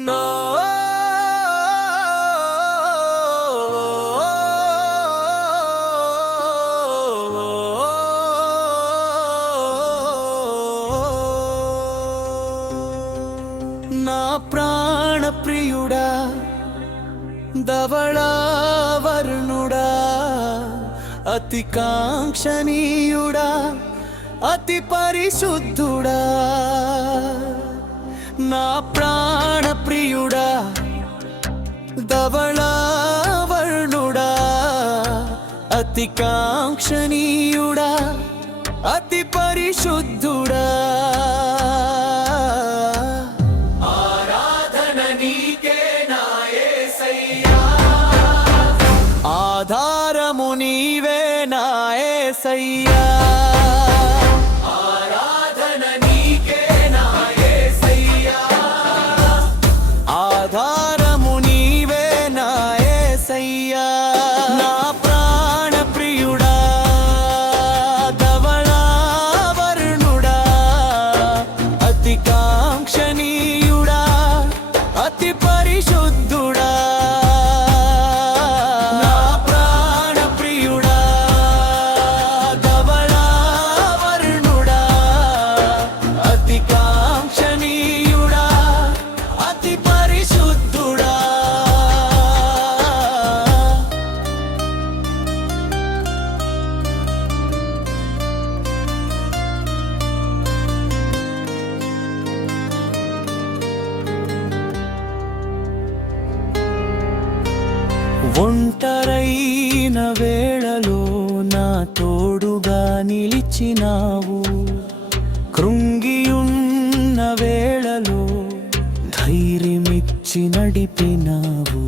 No. నా ప్రాణ ప్రియుడా ధవళావర్ణుడా అతి కాంక్షణీయుడా అతి పరిశుద్ధుడా నా ప్రాణ ప్రియుడా ధవళావర్ణుడా అతి కాంక్షణీయుడా అతి పరిశుద్ధుడా ఆధారము నీవే నా యేసయ్యా ఆరాధన నీకే నా యేసయ్యా ఆధారము నీవే నా యేసయ్యా నా ప్రాణ ప్రియుడా ధవళావర్ణుడా అతి కాంక్షణీయుడా అతి పరిశుద్ధుడా ఒంటరైన వేళలో నా తోడుగా నిలిచినావు కృంగియున్న వేళలో ధైర్యమిచ్చి నడిపినావు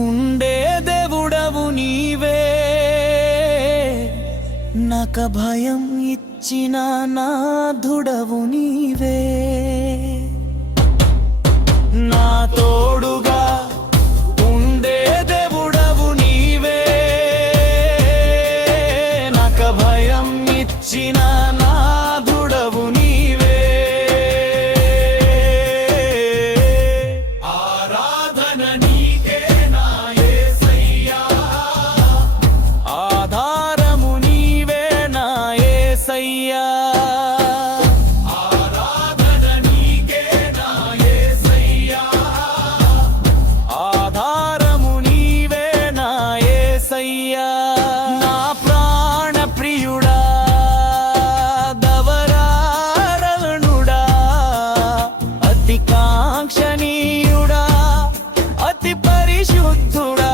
ఉండే దేవుడవు నీవే నాక భయం ఇచ్చిన నాథుడవు నీవే నా తోడుగా ఉండే దేవుడవు నీవే నాక భయం ఇచ్చిన నాథుడవు నీవే ఆరాధన నీకే ఆధారము నీవే నా యేసయ్యా ఆరాధన నీకే నా యేసయ్యా ఆధారము నీవే నా యేసయ్యా నా ప్రాణ ప్రియుడా ధవళావర్ణుడా అతి కాంక్షణీయుడా అతి పరిశుద్ధుడా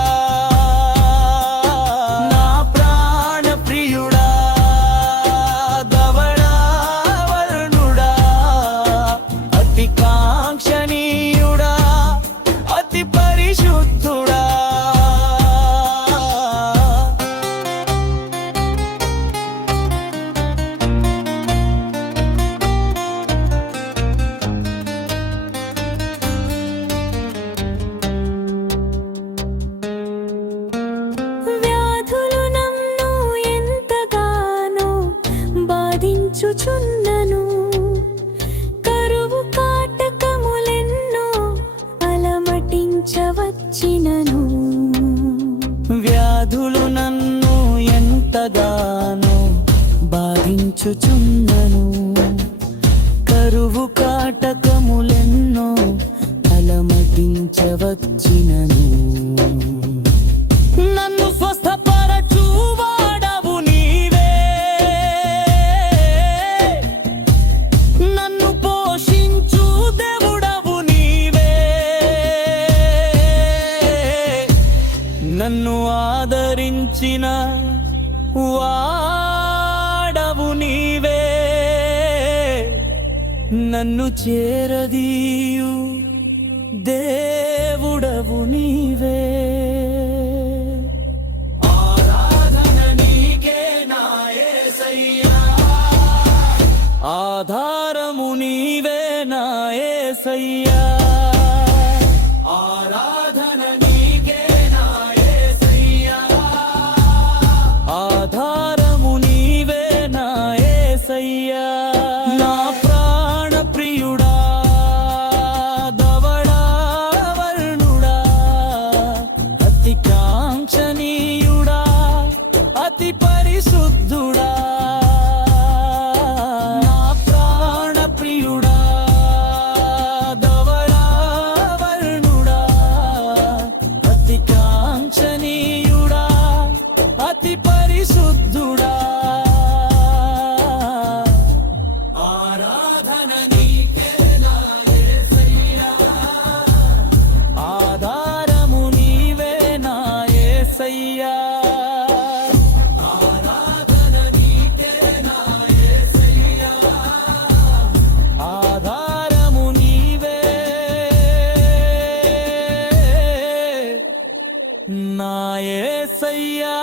కాంక్షణీయుడా అతి పరిశుద్ధుడా వ్యాధులు నన్ను ఎంతగానో బాధించుచున్నను వచ్చినను వ్యాధులు నన్ను ఎంతగానో బాధించుచున్నను కరువు కాటకములెన్నో అలమటించవచ్చినను నన్ను స్వస్థపరచువాడవు నీవే నన్ను పోషించు దేవుడవు నీవే నన్ను ఆదరించిన వాడవు నీవే నన్ను చేరదీయు యేసయ్యా ఆరాధన నీకే నా యేసయ్యా ఆధారము నీవే నా యేసయ్యా నా ప్రాణ ప్రియుడా దవడా వర్ణుడా అతి కాంక్షణీయుడా అతి పరిశుద్ధుడా నా ప్రాణ ప్రియుడా దవడా వర్ణుడా అతి కాంక్షణీయుడా అతి పరిశుద్ధుడా ఆరాధన నీకే నా యేసయ్యా ఆధారము నీవే నా యేసయ్యా ఆరాధన నీకే నా యేసయ్యా ఆధారము నీవే నా యేసయ్యా